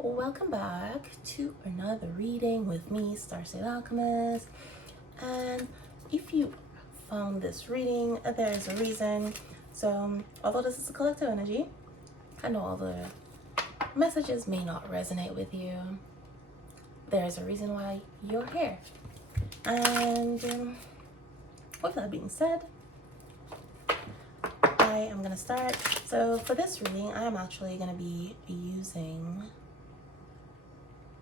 Welcome back to another reading with me, Starseed Alchemist. And if you found this reading, there's a reason. So, although this is a collective energy, I know all the messages may not resonate with you. There's a reason why you're here. And with that being said, I am going to start. So, for this reading, I am actually going to be using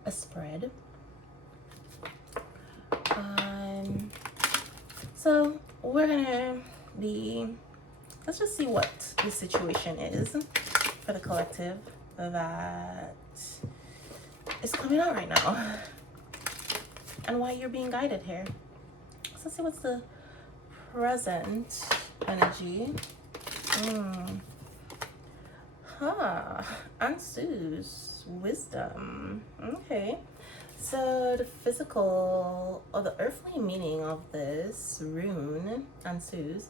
a spread. So we're gonna let's just see what the situation is for the collective that is coming out right now and why you're being guided here. So let's see what's the present energy. Ansu's wisdom. Okay. So the physical or the earthly meaning of this rune, Ansu's,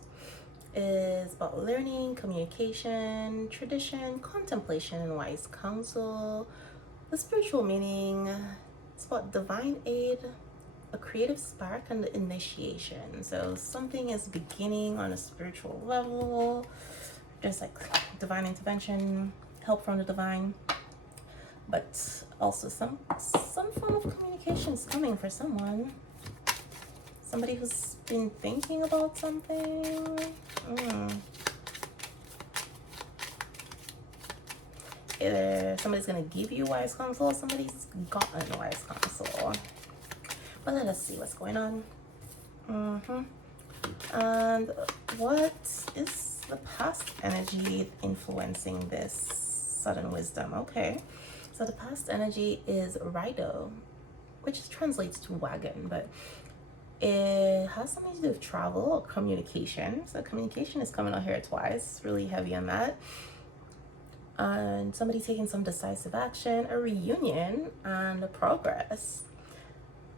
is about learning, communication, tradition, contemplation, and wise counsel. The spiritual meaning is about divine aid, a creative spark, and the initiation. So something is beginning on a spiritual level. There's like divine intervention, help from the divine, but also some form of communication is coming for someone. Somebody who's been thinking about something. Either somebody's gonna give you wise counsel or somebody's gotten wise counsel. But let us see what's going on. And what is the past energy influencing this sudden wisdom? Okay, so the past energy is Rido, which translates to wagon, but it has something to do with travel or communication. So communication is coming out here twice, really heavy on that. And somebody taking some decisive action, a reunion, and a progress.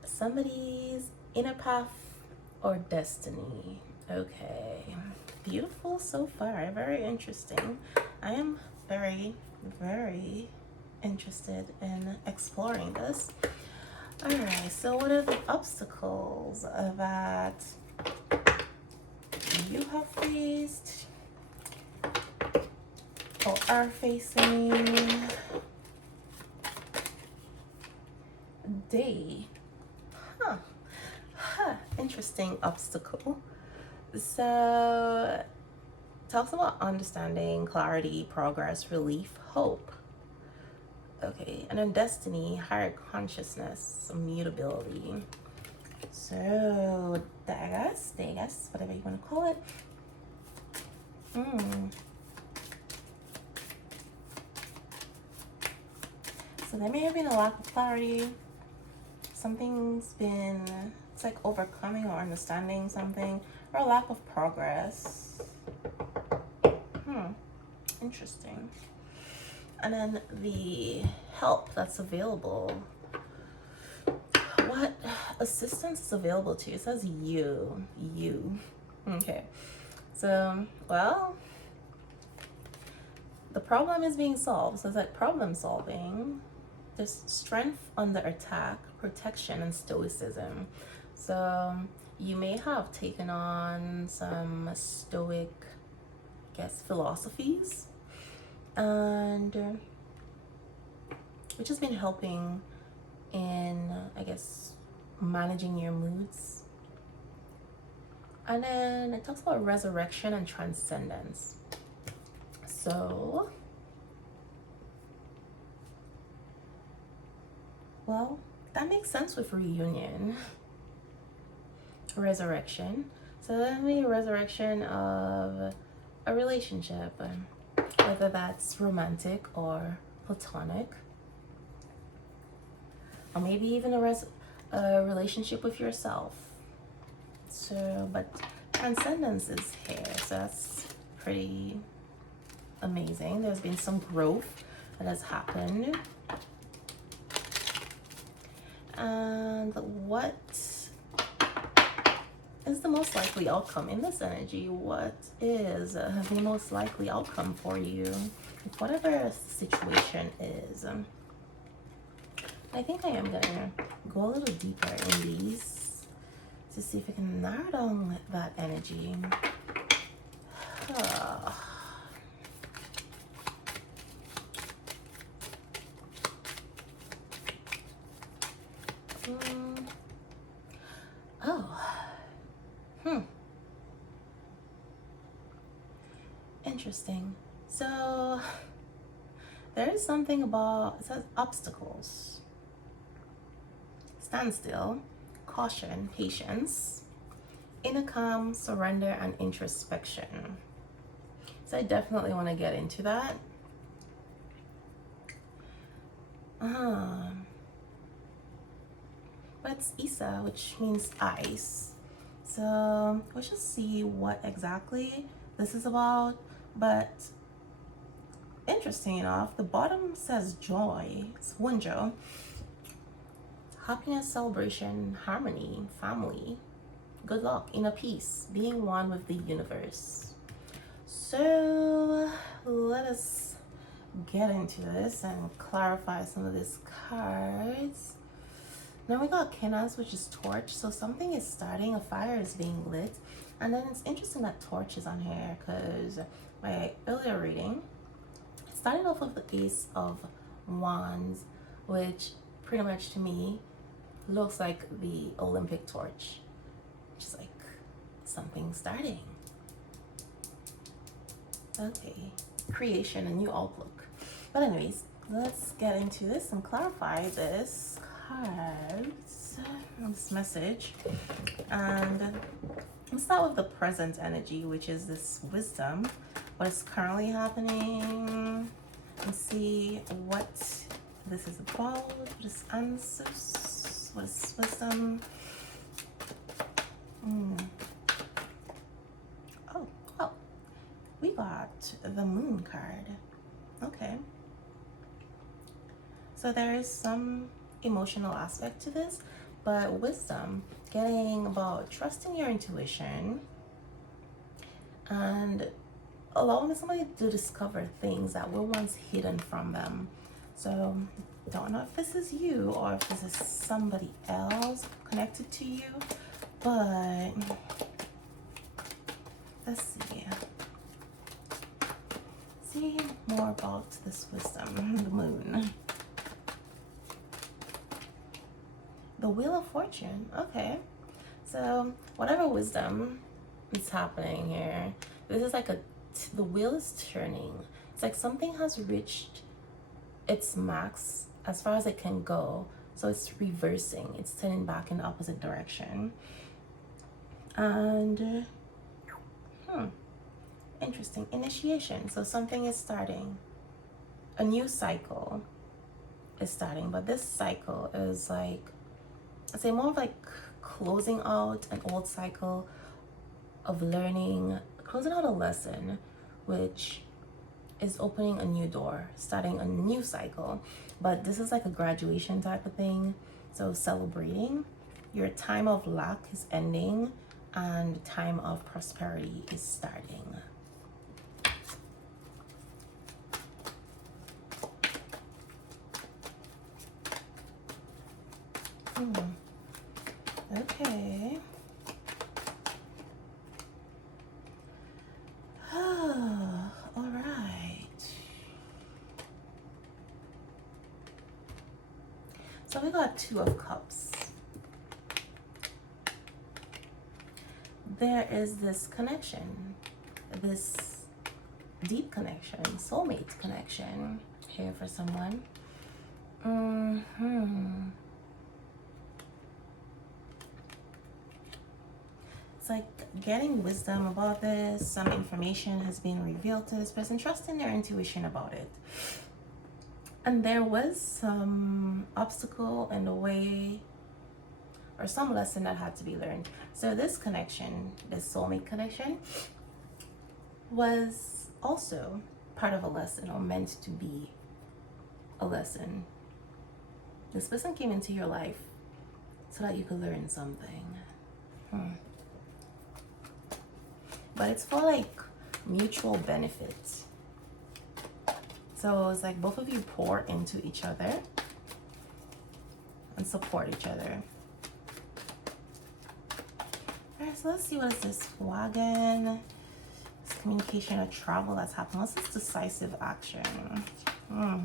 Somebody's inner path or destiny. Okay, beautiful so far, very interesting. I am very, very interested in exploring this. All right, so what are the obstacles that you have faced or are facing? Interesting obstacle. So talks about understanding, clarity, progress, relief, hope. Okay, and then destiny, higher consciousness, mutability. So daggers, whatever you want to call it. So there may have been a lack of clarity. It's like overcoming or understanding something, or a lack of progress. Interesting. And then the help that's available. What assistance is available to you? It says you. Okay. So, well, the problem is being solved. So it's like problem solving. There's strength under attack, protection, and stoicism. So you may have taken on some stoic, I guess, philosophies, and which has been helping in, I guess, managing your moods. And then it talks about resurrection and transcendence. So, well, that makes sense with reunion. Resurrection. So that may be a resurrection of a relationship, whether that's romantic or platonic, or maybe even a relationship with yourself. So, but transcendence is here, so that's pretty amazing. There's been some growth that has happened. And what is the most likely outcome in this energy? What is the most likely outcome for you, whatever the situation is? I think I am gonna go a little deeper in these to see if I can narrow down that energy. Interesting. So there is something about, it says obstacles, standstill, caution, patience, inner calm, surrender, and introspection. So I definitely want to get into that. But it's Isa, which means ice. So let's just see what exactly this is about. But interesting enough, the bottom says joy. It's Wunjo. Happiness, celebration, harmony, family, good luck, inner peace, being one with the universe. So let us get into this and clarify some of these cards. Now we got Kenas, which is torch. So something is starting, a fire is being lit. And then it's interesting that torch is on here because my earlier reading started off with the Ace of Wands, which pretty much to me looks like the Olympic torch, which is like something starting. Okay, creation, a new outlook. But anyways, let's get into this and clarify this cards, this message. And let's start with the present energy, which is this wisdom, what is currently happening, and see what this is about, what is answers, what is wisdom. Oh, well, we got the moon card. Okay. So there is some emotional aspect to this, but wisdom, getting about trusting your intuition and allowing somebody to discover things that were once hidden from them. So don't know if this is you or if this is somebody else connected to you, but let's see more about this wisdom, the moon. The Wheel of Fortune. Okay, so whatever wisdom is happening here, this is like the wheel is turning. It's like something has reached its max as far as it can go, so it's reversing, it's turning back in the opposite direction. And interesting, initiation. So something is starting, a new cycle is starting, but this cycle is like, I'd say more of like closing out an old cycle of learning, closing out a lesson, which is opening a new door, starting a new cycle. But this is like a graduation type of thing. So celebrating, your time of lack is ending and time of prosperity is starting. Okay. All right. So we got Two of Cups. There is this connection, this deep connection, soulmate connection here for someone. It's like getting wisdom about this. Some information has been revealed to this person. Trusting their intuition about it. And there was some obstacle in the way, or some lesson that had to be learned. So this connection, this soulmate connection, was also part of a lesson, or meant to be a lesson. This person came into your life so that you could learn something. But it's for like mutual benefit. So it's like both of you pour into each other and support each other. All right, so let's see, what is this wagon? This communication or travel that's happening. What's this decisive action? Or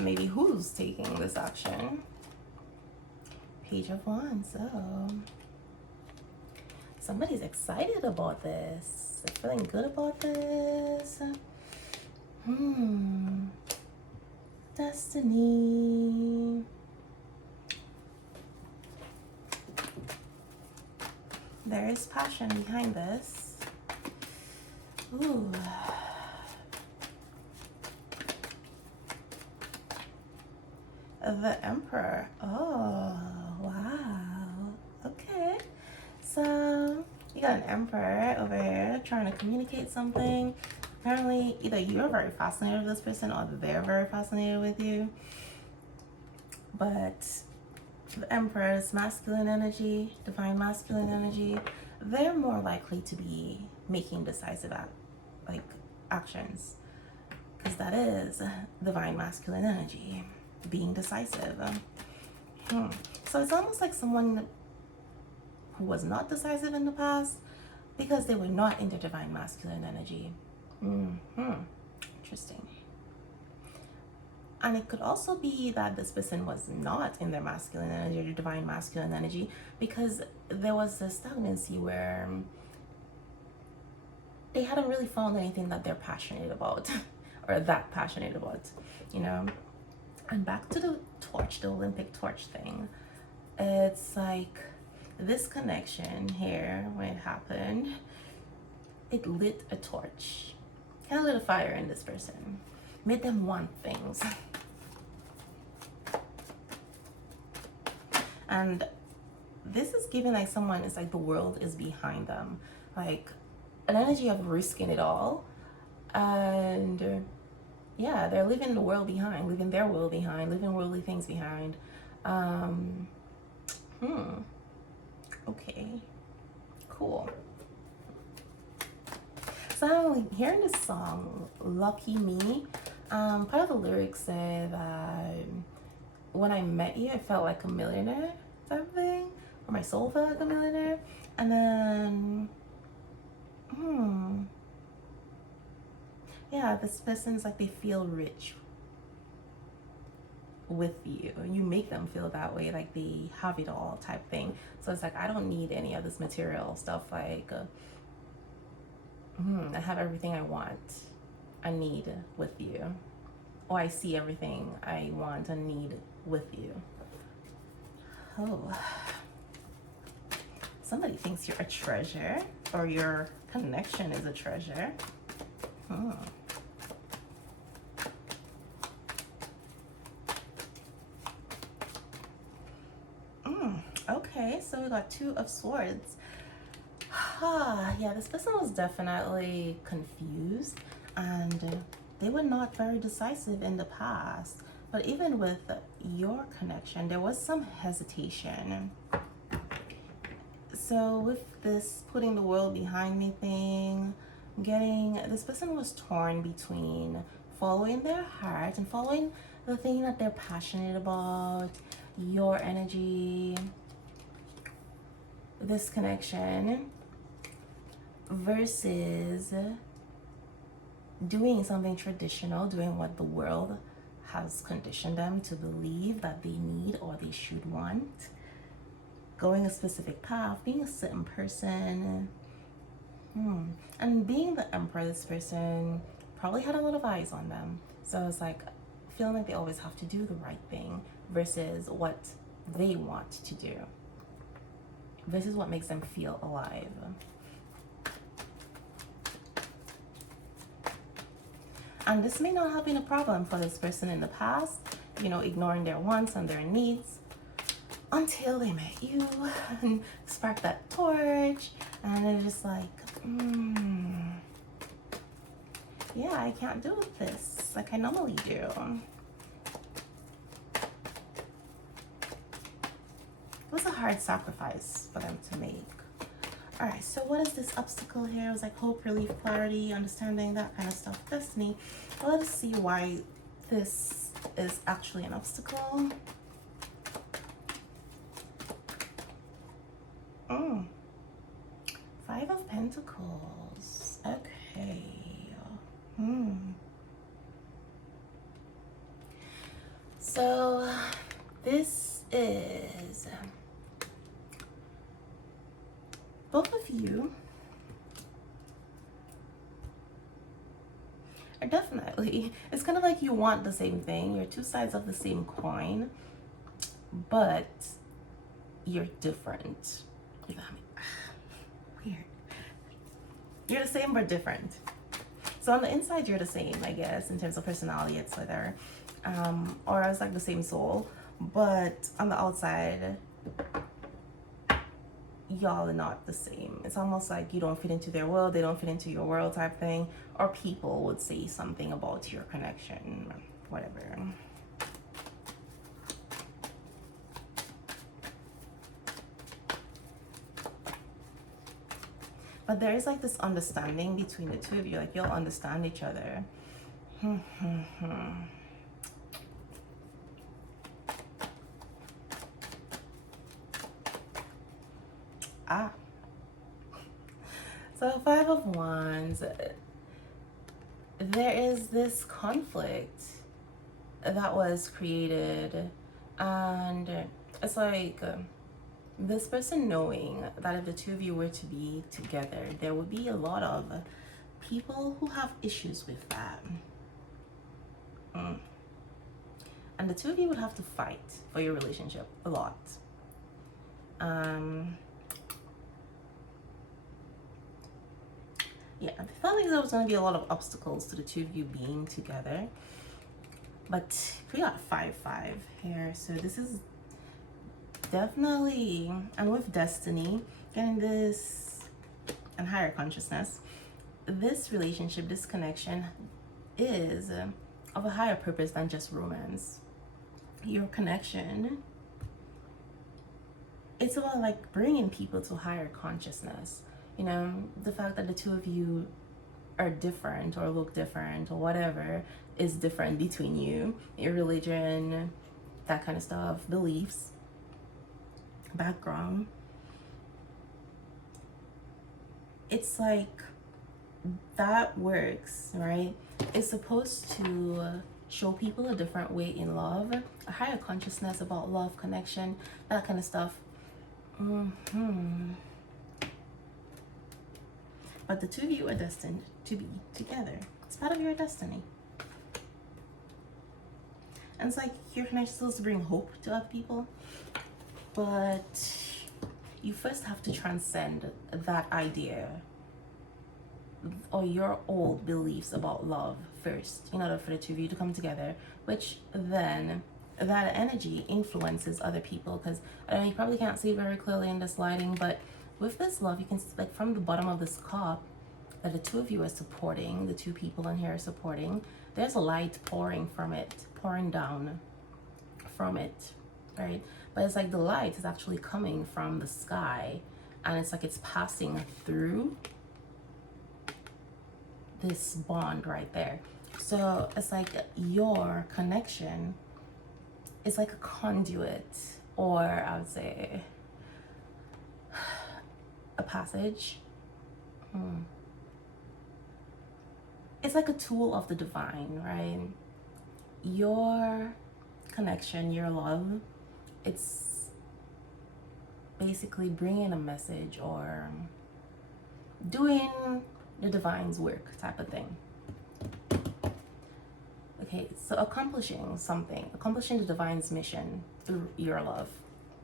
maybe who's taking this action? Page of Wands. Oh, somebody's excited about this. They're feeling good about this. Destiny. There is passion behind this. Ooh. The Emperor. Oh, wow. Okay. So you got an Emperor over here trying to communicate something. Apparently, either you're very fascinated with this person or they're very fascinated with you. But the Emperor's masculine energy, divine masculine energy, they're more likely to be making decisive actions, because that is divine masculine energy, being decisive. So it's almost like someone who was not decisive in the past because they were not in the divine masculine energy. Interesting. And it could also be that this person was not in their masculine energy or divine masculine energy because there was this stagnancy where they hadn't really found anything that they're passionate about or that passionate about, you know? And back to the torch, the Olympic torch thing. It's like this connection here, when it happened, it lit a torch. Kind of lit a fire in this person. Made them want things. And this is giving like someone, it's like the world is behind them. Like an energy of risking it all. And yeah, they're leaving the world behind, leaving their world behind, leaving worldly things behind. Okay, cool. So I'm hearing this song, Lucky Me. Part of the lyrics say that when I met you, I felt like a millionaire type of thing, or my soul felt like a millionaire. And then, yeah, this person's like they feel rich with you. You make them feel that way, like they have it all type thing. So it's like, I don't need any of this material stuff. Like, I have everything I want, I need with you. Or I see everything I want and need with you. Oh, somebody thinks you're a treasure, or your connection is a treasure. Okay, so we got Two of Swords. Yeah, this person was definitely confused and they were not very decisive in the past. But even with your connection, there was some hesitation. So with this putting the world behind me thing, this person was torn between following their heart and following the thing that they're passionate about, your energy, this connection, versus doing something traditional, doing what the world has conditioned them to believe that they need or they should want, going a specific path, being a certain person. And being the Emperor, this person probably had a lot of eyes on them. So it's like feeling like they always have to do the right thing versus what they want to do. This is what makes them feel alive. And this may not have been a problem for this person in the past, you know, ignoring their wants and their needs, until they met you and sparked that torch, and they're just like, yeah, I can't do this like I normally do. It was a hard sacrifice for them to make. All right, so what is this obstacle here? It was like hope, relief, clarity, understanding, that kind of stuff. Destiny. Well, let's see why this is actually an obstacle. Five of Pentacles. Okay. So this is both of you are definitely, it's kind of like you want the same thing. You're two sides of the same coin, but you're different. Weird. You're the same but different. So on the inside, you're the same, I guess, in terms of personality, etc. Or it's like the same soul, but on the outside, y'all are not the same. It's almost like you don't fit into their world, they don't fit into your world type thing, or people would say something about your connection, whatever. But there is like this understanding between the two of you, like you'll understand each other. So Five of Wands, there is this conflict that was created, and it's like this person knowing that if the two of you were to be together, there would be a lot of people who have issues with that. And the two of you would have to fight for your relationship a lot. Yeah, I felt like there was going to be a lot of obstacles to the two of you being together. But we got 5-5 here. So this is definitely, and with destiny, getting this and higher consciousness, this relationship, this connection is of a higher purpose than just romance. Your connection, it's about like bringing people to higher consciousness. You know, the fact that the two of you are different or look different or whatever is different between you, your religion, that kind of stuff, beliefs, background. It's like that works, right? It's supposed to show people a different way in love, a higher consciousness about love, connection, that kind of stuff. But the two of you are destined to be together. It's part of your destiny. And it's like your connection is supposed to bring hope to other people, but you first have to transcend that idea or your old beliefs about love first in order for the two of you to come together, which then that energy influences other people. Because I know you probably can't see it very clearly in this lighting, but with this love, you can see, like, from the bottom of this cup that the two of you are supporting, the two people in here are supporting, there's a light pouring from it, pouring down from it, right? But it's like the light is actually coming from the sky, and it's like it's passing through this bond right there. So it's like your connection is like a conduit, or I would say a passage. It's like a tool of the divine, right? Your connection, your love, it's basically bringing a message or doing the divine's work type of thing. Okay, so accomplishing something, accomplishing the divine's mission through your love.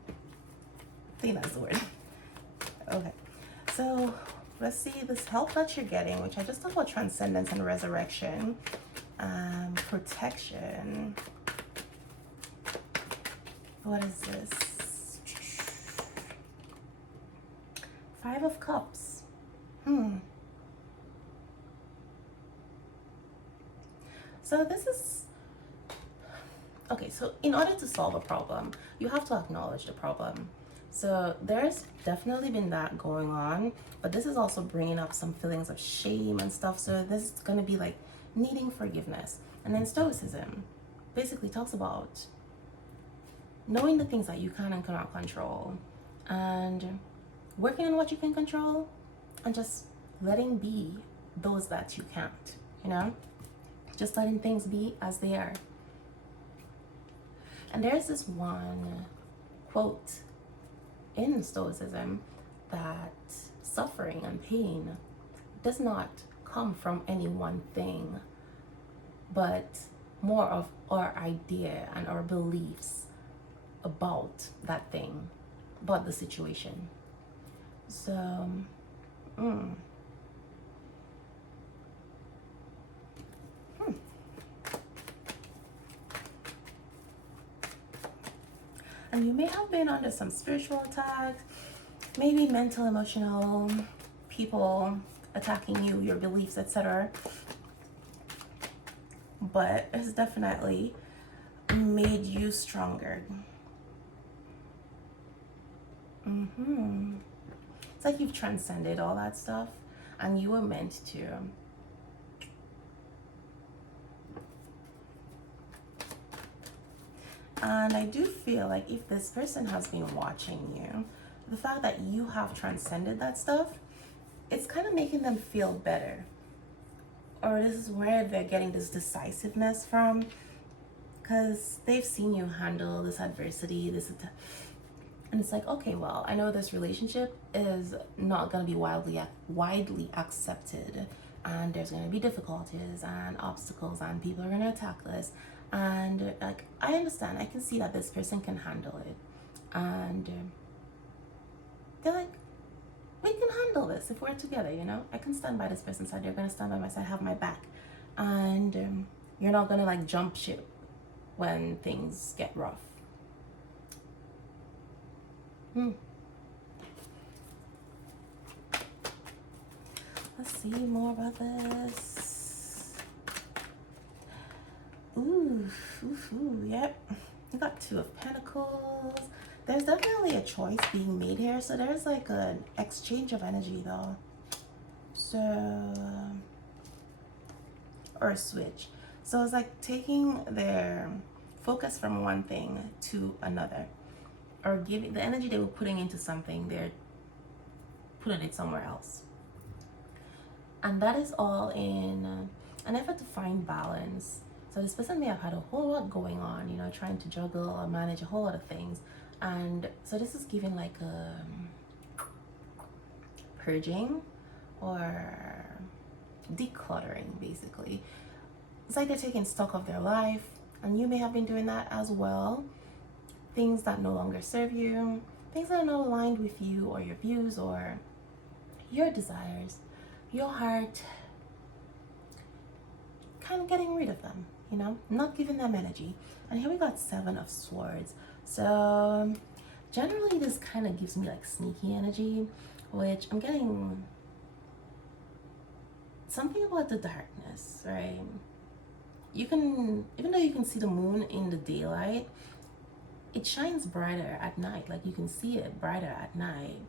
I think that's the word. Okay, so let's see this help that you're getting, which I just talked about: transcendence and resurrection, protection. What is this? 5 of Cups. So this is, okay, so in order to solve a problem, you have to acknowledge the problem. So there's definitely been that going on, but this is also bringing up some feelings of shame and stuff. So this is going to be like needing forgiveness. And then stoicism. basically talks about knowing the things that you can and cannot control, and working on what you can control, and just letting be those that you can't, you know? Just letting things be as they are. And there's this one quote in Stoicism that suffering and pain does not come from any one thing, but more of our idea and our beliefs about that thing, about the situation. So, And you may have been under some spiritual attacks, maybe mental, emotional, people attacking you, your beliefs, etc. But it's definitely made you stronger. It's like you've transcended all that stuff, and you were meant to. And I do feel like if this person has been watching you, the fact that you have transcended that stuff, it's kind of making them feel better. Or this is where they're getting this decisiveness from, because they've seen you handle this adversity, and it's like, okay, well, I know this relationship is not going to be widely accepted, and there's going to be difficulties and obstacles, and people are going to attack this, and like, I understand, I can see that this person can handle it, and they're like, we can handle this if we're together, you know? I can stand by this person's side, you're going to stand by my side, have my back, and you're not going to like jump ship when things get rough. Let's see more about this. Ooh, yep. We got Two of Pentacles. There's definitely a choice being made here. So there's like an exchange of energy though. So, or a switch. So it's like taking their focus from one thing to another. Or giving the energy they were putting into something, they're putting it somewhere else. And that is all in an effort to find balance. So this person may have had a whole lot going on, you know, trying to juggle or manage a whole lot of things. And so this is giving like a purging or decluttering, basically. It's like they're taking stock of their life, and you may have been doing that as well. Things that no longer serve you, things that are not aligned with you or your views or your desires, your heart, kind of getting rid of them, you know, not giving them energy. And here we got Seven of Swords. So generally this kind of gives me like sneaky energy, which I'm getting something about the darkness, right? You can, even though you can see the moon in the daylight, it shines brighter at night. Like you can see it brighter at night.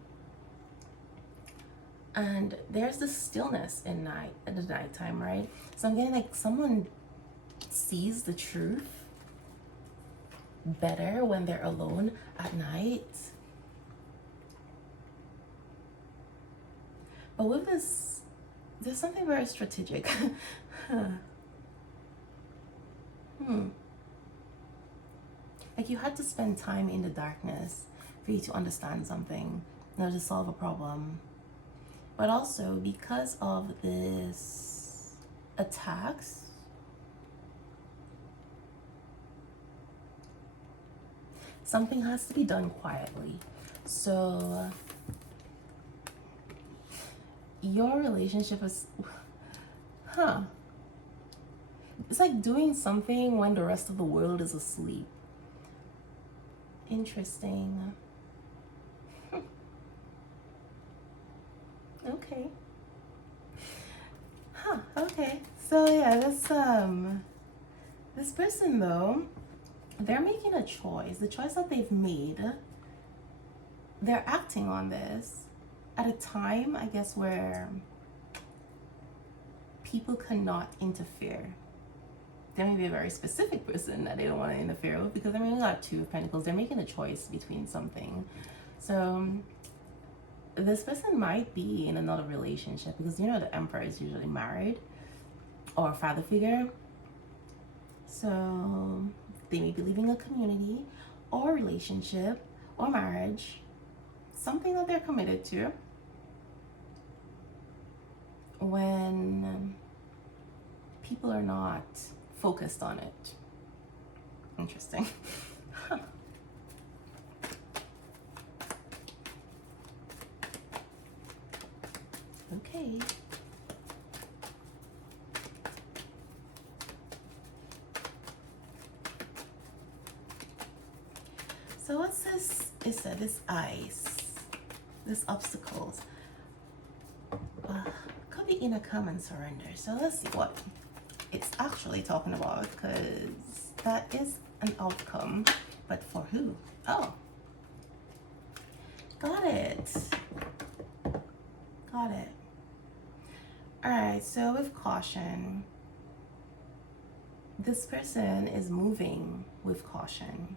And there's this stillness in the nighttime, right? So I'm getting like someone sees the truth better when they're alone at night. But with this, there's something very strategic. Like you had to spend time in the darkness for you to understand something, you know, to solve a problem. But also because of this attacks, something has to be done quietly. So your relationship is, it's like doing something when the rest of the world is asleep. Interesting. Okay. Okay. So yeah, this person though, they're making a choice. The choice that they've made, they're acting on this at a time, I guess, where people cannot interfere. there may be a very specific person that they don't want to interfere with, because I mean, we got Two of Pentacles. They're making a choice between something. So this person might be in another relationship, because you know the Emperor is usually married or a father figure. So they may be leaving a community or relationship or marriage, something that they're committed to, when people are not focused on it. Interesting. Okay. So what's this? Is this ice? This obstacles? Could be inner calm and surrender. So let's see what it's actually talking about, because that is an outcome, but for who? Oh, got it. Got it. All right, so with caution, this person is moving with caution.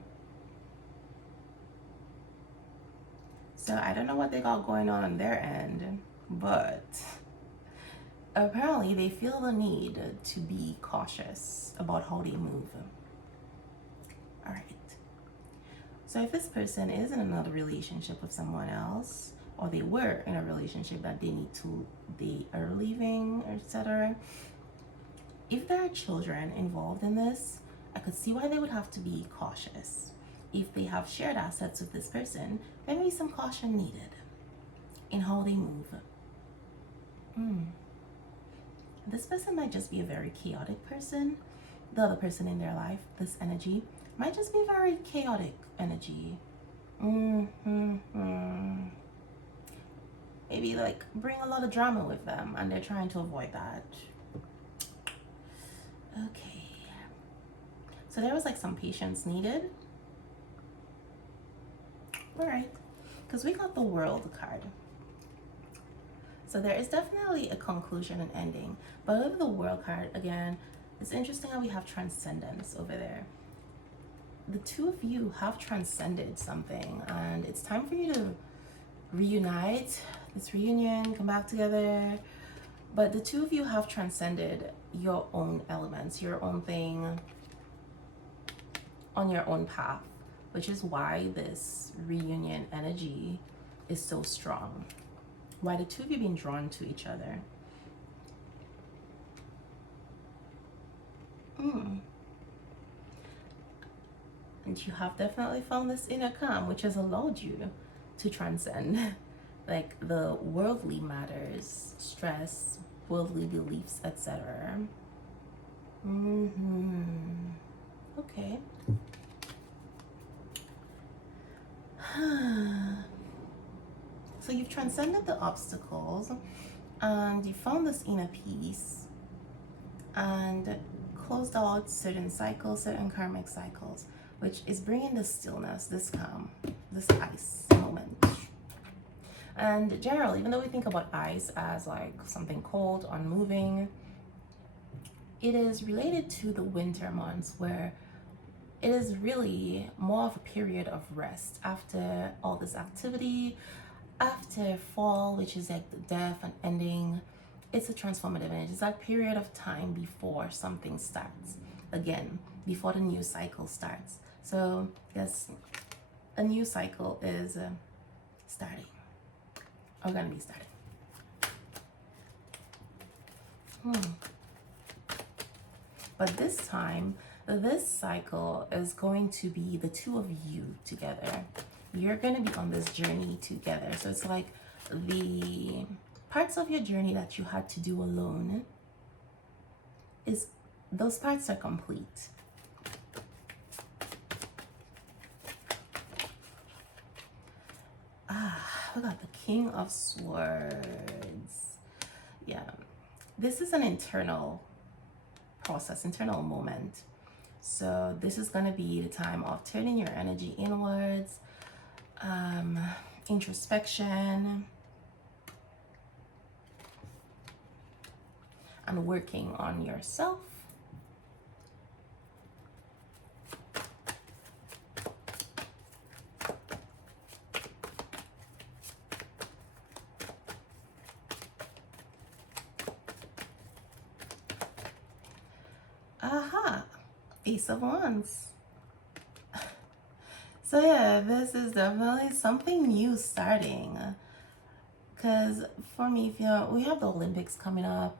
So I don't know what they got going on their end, but apparently they feel the need to be cautious about how they move. All right. So if this person is in another relationship with someone else, or they were in a relationship that they are leaving, etc. If there are children involved in this, I could see why they would have to be cautious. If they have shared assets with this person, there may be some caution needed in how they move. This person might just be a very chaotic person. The other person in their life, this energy, might just be very chaotic energy. Maybe like bring a lot of drama with them, and they're trying to avoid that. Okay. So there was like some patience needed. All right. Because we got the World card. So there is definitely a conclusion and ending. But with the World card, again, it's interesting how we have transcendence over there. The two of you have transcended something, and it's time for you to reunite, this reunion, come back together. But the two of you have transcended your own elements, your own thing, on your own path, which is why this reunion energy is so strong. Why the two of you being drawn to each other. And you have definitely found this inner calm, which has allowed you to transcend like the worldly matters, stress, worldly beliefs, etc. Okay. So you've transcended the obstacles, and you found this inner peace, and closed out certain cycles, certain karmic cycles, which is bringing this stillness, this calm, this ice moment. And generally, even though we think about ice as like something cold, unmoving, it is related to the winter months, where it is really more of a period of rest after all this activity. After fall, which is like the death and ending, it's a transformative energy. It's that period of time before something starts again, before the new cycle starts. So yes, a new cycle is starting, or gonna be starting. But this time, this cycle is going to be the two of you together. You're going to be on this journey together. So it's like the parts of your journey that you had to do alone, those parts are complete. We got the King of Swords. Yeah, this is an internal process, internal moment. So this is going to be the time of turning your energy inwards, introspection, and working on yourself. Aha, Ace of Wands. So yeah, this is definitely something new starting. Because for me, if we have the Olympics coming up.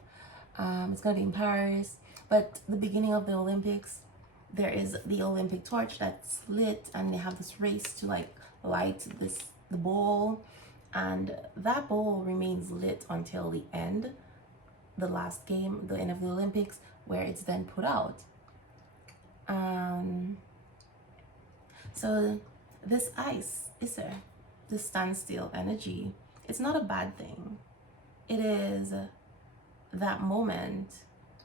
It's gonna be in Paris. But the beginning of the Olympics, there is the Olympic torch that's lit, and they have this race to like light the bowl, and that bowl remains lit until the end, the last game, the end of the Olympics, where it's then put out. So this ice is there, this standstill energy. It's not a bad thing. It is that moment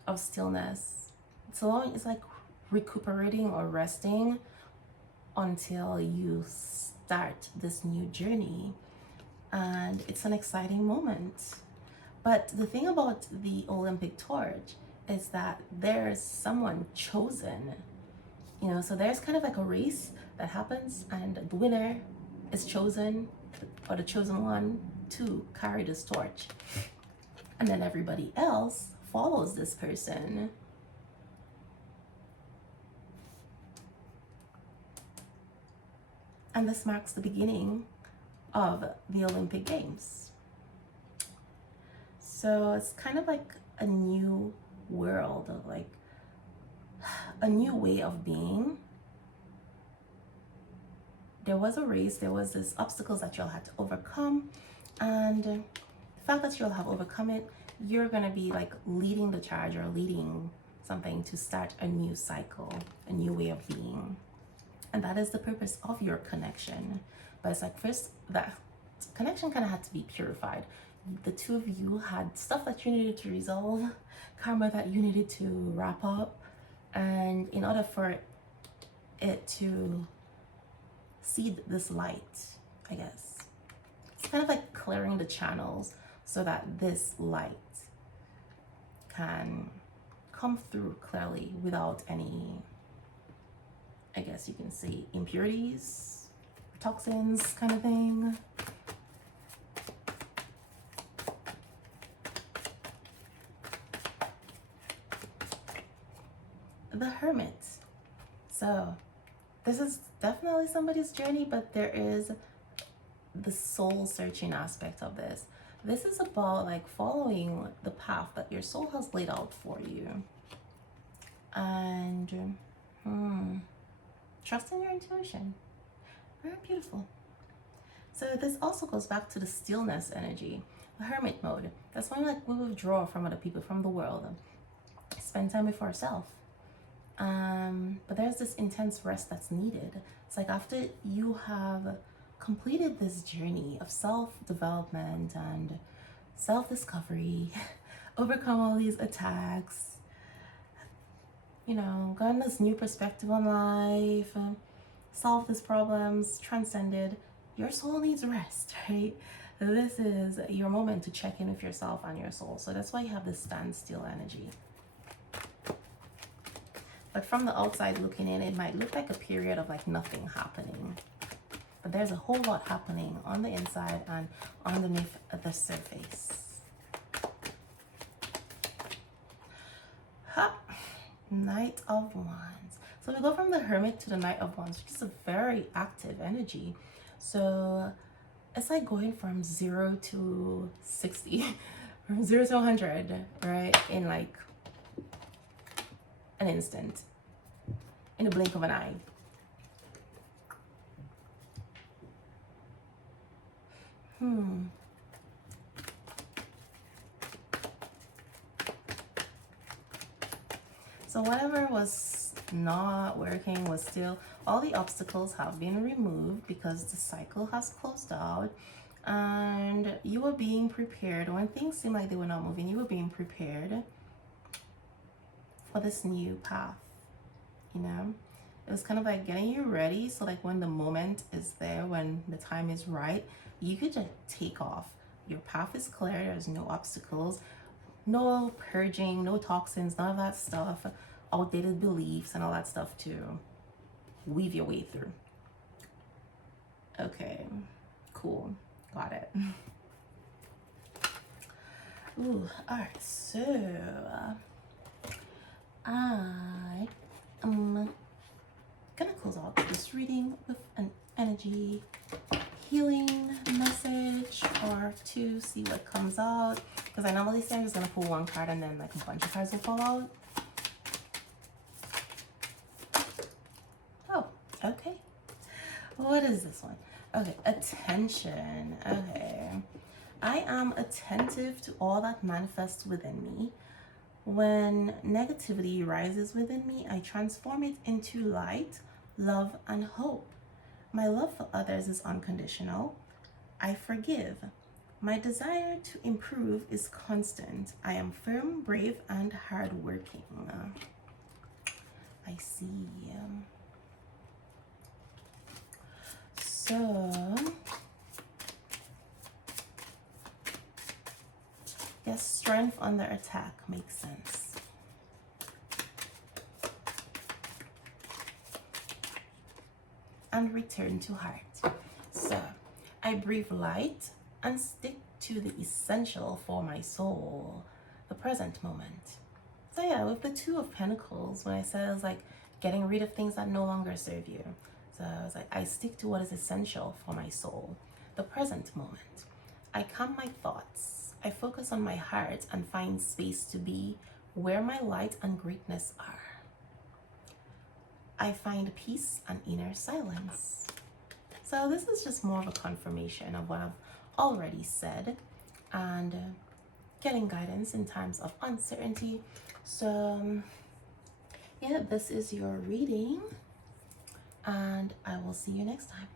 of stillness. It's like recuperating or resting until you start this new journey. And it's an exciting moment. But the thing about the Olympic torch is that there's someone chosen. So there's kind of like a race that happens, and the winner is chosen, or the chosen one, to carry this torch. And then everybody else follows this person. And this marks the beginning of the Olympic Games. So it's kind of like a new world, like a new way of being. There was a race, there was these obstacles that you'll have to overcome, and the fact that you'll have overcome it, you're gonna be like leading the charge or leading something to start a new cycle, a new way of being. And that is the purpose of your connection. But it's like, first, that connection kind of had to be purified. The two of you had stuff that you needed to resolve, karma that you needed to wrap up, and in order for it to see this light, I guess, it's kind of like clearing the channels so that this light can come through clearly without any, I guess you can say, impurities, toxins, kind of thing. The Hermit. So this is definitely somebody's journey, but there is the soul searching aspect of this. This is about like following the path that your soul has laid out for you, and trusting your intuition. Very beautiful. So this also goes back to the stillness energy, the hermit mode. That's when like we withdraw from other people, from the world, spend time with ourselves. But there's this intense rest that's needed. It's like after you have completed this journey of self-development and self-discovery, overcome all these attacks, gotten this new perspective on life, solved these problems, transcended, your soul needs rest, right? This is your moment to check in with yourself and your soul. So that's why you have this standstill energy. But from the outside looking in, it might look like a period of like nothing happening. But there's a whole lot happening on the inside and underneath the surface. Knight of Wands. So we go from the Hermit to the Knight of Wands, which is a very active energy. So it's like going from 0 to 60, from 0 to 100, right? In like an instant, in a blink of an eye. So whatever was not working was still, all the obstacles have been removed because the cycle has closed out, and you were being prepared. When things seemed like they were not moving, you were being prepared for this new path. It was kind of like getting you ready, so like when the moment is there, when the time is right, you could just take off. Your path is clear, there's no obstacles, no purging, no toxins, none of that stuff, outdated beliefs and all that stuff to weave your way through. Okay, cool, got it. Ooh, all right, so I am gonna close out this reading with an energy healing message or two, see what comes out. Because I normally say I'm just gonna pull one card and then like a bunch of cards will fall out. Oh, okay. What is this one? Okay, attention. Okay. I am attentive to all that manifests within me. When negativity rises within me, I transform it into light, love, and hope. My love for others is unconditional. I forgive. My desire to improve is constant. I am firm, brave, and hardworking. I see. So, yes, strength under attack makes sense. And return to heart. So, I breathe light and stick to the essential for my soul, the present moment. So yeah, with the Two of Pentacles, when I said it was like getting rid of things that no longer serve you. So I was like, I stick to what is essential for my soul, the present moment. I calm my thoughts. I focus on my heart and find space to be where my light and greatness are. I find peace and inner silence. So this is just more of a confirmation of what I've already said and getting guidance in times of uncertainty. So yeah, this is your reading and I will see you next time.